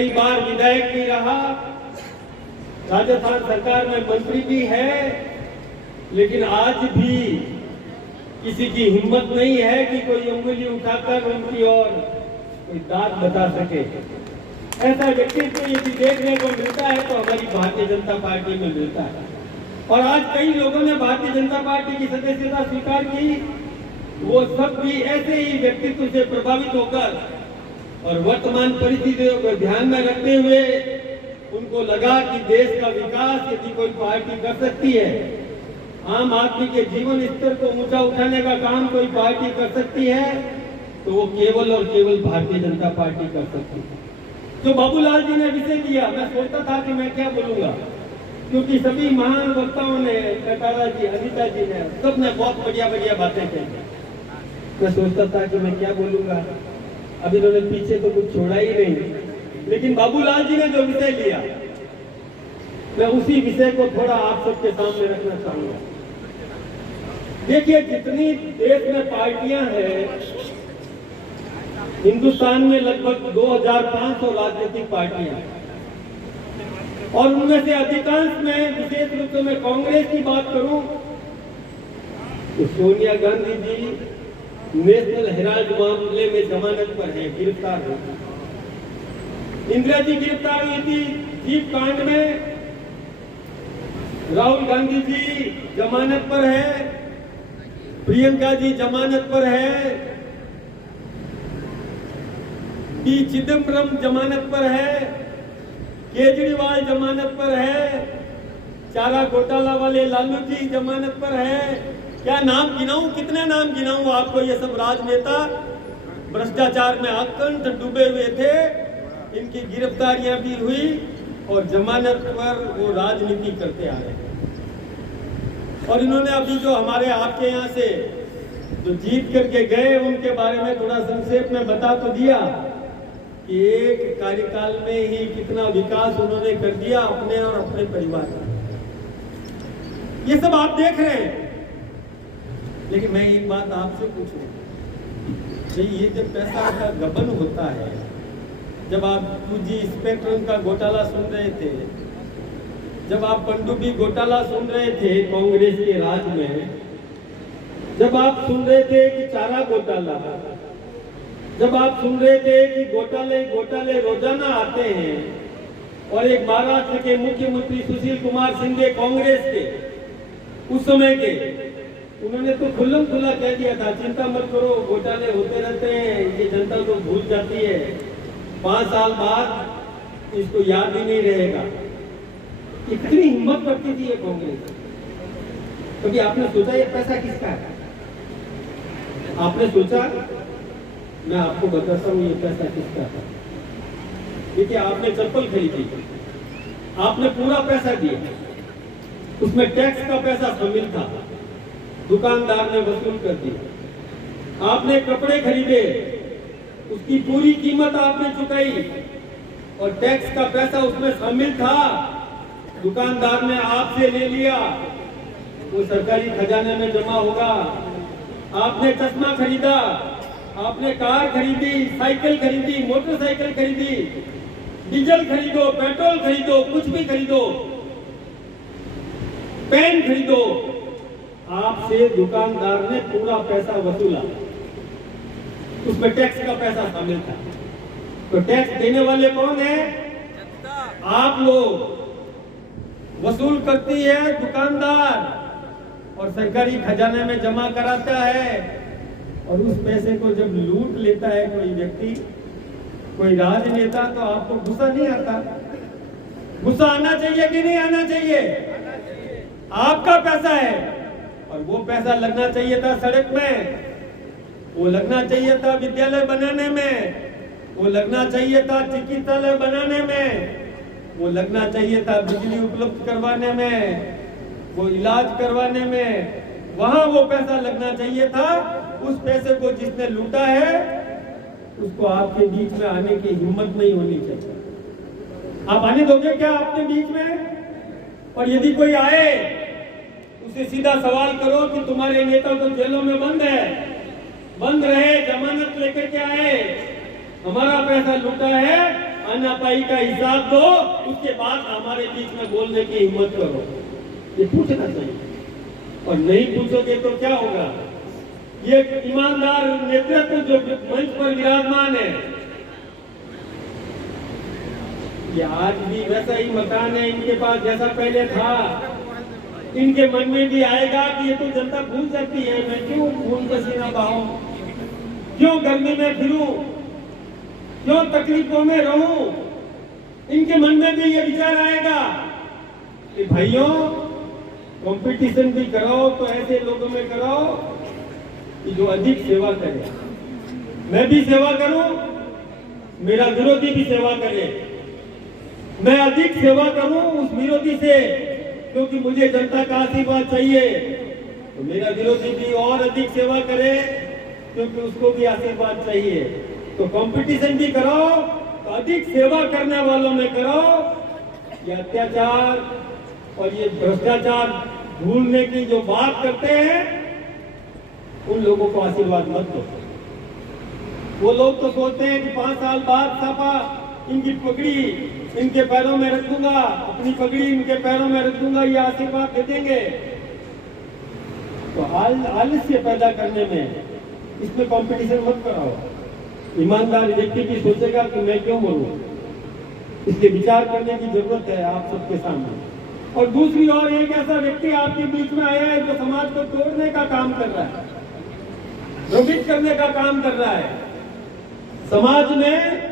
कई बार विधायक भी रहा, राजस्थान सरकार में मंत्री भी है, लेकिन आज भी किसी की हिम्मत नहीं है कि कोई उंगली उठाकर उनकी ओर कोई दाद बता सके। ऐसा व्यक्तित्व यदि देखने को मिलता है तो हमारी भारतीय जनता पार्टी में मिलता है। और आज कई लोगों ने भारतीय जनता पार्टी की सदस्यता स्वीकार की, वो सब भी ऐसे ही व्यक्तित्व से प्रभावित होकर और वर्तमान परिस्थितियों को ध्यान में रखते हुए उनको लगा कि देश का विकास यदि कोई पार्टी कर सकती है, आम आदमी के जीवन स्तर को ऊंचा उठाने का काम कोई पार्टी कर सकती है, तो वो केवल और केवल भारतीय जनता पार्टी कर सकती है। जो बाबूलाल जी ने विषय दिया, मैं सोचता था कि मैं क्या बोलूंगा, क्योंकि सभी महान वक्ताओं ने, कटारा जी, अनिता जी ने, सबने बहुत बढ़िया बढ़िया बातें कही। मैं सोचता था कि मैं क्या बोलूंगा, अब इन्होंने पीछे तो कुछ छोड़ा ही नहीं, लेकिन बाबूलाल जी ने जो विषय लिया, मैं उसी विषय को थोड़ा आप सबके सामने रखना चाहूंगा। देखिए, जितनी देश में पार्टियां हैं, हिंदुस्तान में लगभग 2500 राजनीतिक पार्टियां हैं, और उनमें से अधिकांश में, विशेष रूप से मैं कांग्रेस की बात करूं तो सोनिया गांधी जी नेशनल हेराल्ड मामले में जमानत पर है, गिरफ्तार है। इंदिरा जी गिरफ्तार हुई थी जीप कांड में, राहुल गांधी जी जमानत पर है, प्रियंका जी जमानत पर है, पी चिदम्बरम जमानत पर है, केजरीवाल जमानत पर है, चारा घोटाला वाले लालू जी जमानत पर है। क्या नाम गिनाऊं, कितने नाम गिनाऊं आपको? ये सब राजनेता भ्रष्टाचार में अकंठ डूबे हुए थे, इनकी गिरफ्तारियां भी हुई और जमानत पर वो राजनीति करते आ रहे हैं। और इन्होंने अभी जो हमारे आपके यहाँ से जो जीत करके गए, उनके बारे में थोड़ा संक्षेप में बता तो दिया कि एक कार्यकाल में ही कितना विकास उन्होंने कर दिया अपने और अपने परिवार का। ये सब आप देख रहे हैं, लेकिन मैं एक बात आपसे पूछूं, ये जब पैसा का गबन होता है, जब आप 2G स्पेक्ट्रम का घोटाला सुन रहे थे, जब आप पनडुब्बी घोटाला सुन रहे थे कांग्रेस के राज में, जब आप सुन रहे थे कि चारा घोटाला, जब आप सुन रहे थे कि घोटाले रोजाना आते हैं, और एक महाराष्ट्र के मुख्यमंत्री सुशील कुमार शिंदे कांग्रेस के उस समय के, उन्होंने तो खुल्लम खुल्ला कह दिया था, चिंता मत करो, घोटाले होते रहते हैं, ये जनता तो भूल जाती है, 5 साल बाद इसको याद ही नहीं रहेगा। इतनी हिम्मत करती थी ये कांग्रेस। कभी आपने सोचा ये पैसा किसका है? आपने सोचा? मैं आपको बताता हूँ ये पैसा किसका था। देखिए, आपने चप्पल खरीदी, आपने पूरा पैसा दिया, उसमें टैक्स का पैसा शामिल था, दुकानदार ने वसूल कर दिया। आपने कपड़े खरीदे, उसकी पूरी कीमत आपने चुकाई और टैक्स का पैसा उसमें शामिल था, दुकानदार ने आपसे ले लिया, वो सरकारी खजाने में जमा होगा। आपने चश्मा खरीदा, आपने कार खरीदी, साइकिल खरीदी, मोटरसाइकिल खरीदी, डीजल खरीदो, पेट्रोल खरीदो, कुछ भी खरीदो, पेन खरीदो, आपसे दुकानदार ने पूरा पैसा वसूला, उसमें टैक्स का पैसा शामिल था। तो टैक्स देने वाले कौन है? आप लोग। वसूल करती है दुकानदार और सरकारी खजाने में जमा कराता है, और उस पैसे को जब लूट लेता है कोई व्यक्ति, कोई राजनेता, तो आपको गुस्सा नहीं आता? गुस्सा आना चाहिए कि नहीं आना चाहिए? आपका पैसा है और वो पैसा लगना चाहिए था सड़क में, वो लगना चाहिए था विद्यालय बनाने में, वो लगना चाहिए था चिकित्सालय बनाने में, वो लगना चाहिए था बिजली उपलब्ध करवाने में, वो इलाज करवाने में, वहां वो पैसा लगना चाहिए था। उस पैसे को जिसने लूटा है उसको आपके बीच में आने की हिम्मत नहीं होनी चाहिए। आप आने दोगे क्या आपके बीच में? और यदि कोई आए, उसे सीधा सवाल करो कि तुम्हारे नेता तो जेलों में बंद है, बंद रहे, जमानत लेकर के आए, हमारा पैसा लूटा है, अनापाई का हिसाब दो, उसके बाद हमारे बीच में बोलने की हिम्मत करो। ये पूछना चाहिए, और नहीं पूछोगे तो क्या होगा? ये ईमानदार नेतृत्व जो मंच पर विराजमान है, ये आज भी वैसा ही मकान है इनके पास जैसा पहले था। इनके मन में भी आएगा कि ये तो जनता भूल जाती है, मैं क्यों खून पसीना बहाऊं, क्यों गर्मी में फिरूं, क्यों तकलीफों में रहूं। इनके मन में भी ये विचार आएगा कि भाइयों, कंपटीशन भी कराओ तो ऐसे लोगों में कराओ कि जो अधिक सेवा करे। मैं भी सेवा करूं, मेरा विरोधी भी सेवा करे। मैं अधिक सेवा करूं उस विरोधी से, क्योंकि मुझे जनता का आशीर्वाद चाहिए, तो मेरा विरोधी भी और अधिक सेवा करे, क्योंकि उसको भी आशीर्वाद चाहिए। तो कंपटीशन भी कराओ तो अधिक सेवा करने वालों में कराओ। ये अत्याचार और ये भ्रष्टाचार भूलने की जो बात करते हैं, उन लोगों को आशीर्वाद मत दो। वो लोग तो सोचते हैं कि 5 साल बाद सापा इनकी पगड़ी इनके पैरों में रख दूंगा, अपनी पगड़ी इनके पैरों में रख दूंगा, ये आशीर्वाद दे देंगे। तो आलस्य पैदा करने में इसमें कंपटीशन मत कराओ। ईमानदार व्यक्ति भी सोचेगा कि मैं क्यों मरूं, इसलिए विचार करने की जरूरत है आप सबके सामने। और दूसरी ओर एक ऐसा व्यक्ति आपके बीच में आया है जो समाज को तोड़ने का काम कर रहा है, भ्रमित करने का काम कर रहा है। समाज में